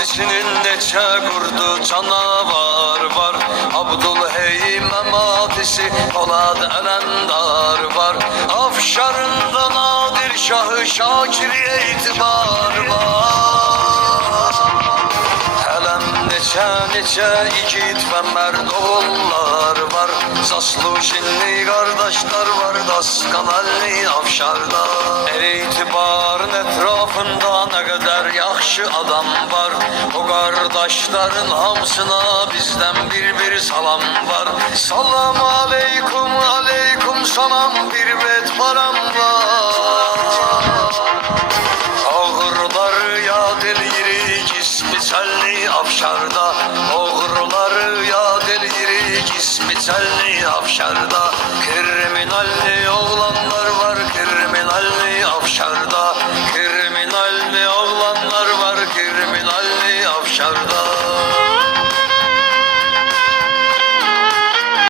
Vadisinin neçe kurdu canavar var. Abdülhey Memadisi Polad Elendar var. Afşarında Nadir Şahı Şakir'e itibar var. Helem neçe igit ve merd oğullar var. Saslı şinli kardeşler var, Daskalalli Afşarda. İtibarın etrafında ne kadar yaxşı adam var. O kardeşlerin hamsına bizden bir salam var. Salam aleykum aleykum salam, bir bet param var. Ağırları ya delirik ismi Çelli Afşarda. Ağırları ya delirik ismi Çelli Afşarda. Kriminalli oğlanlar var, kriminalli Afşarda. Kriminalli oğlanlar var, kriminalli Afşarda.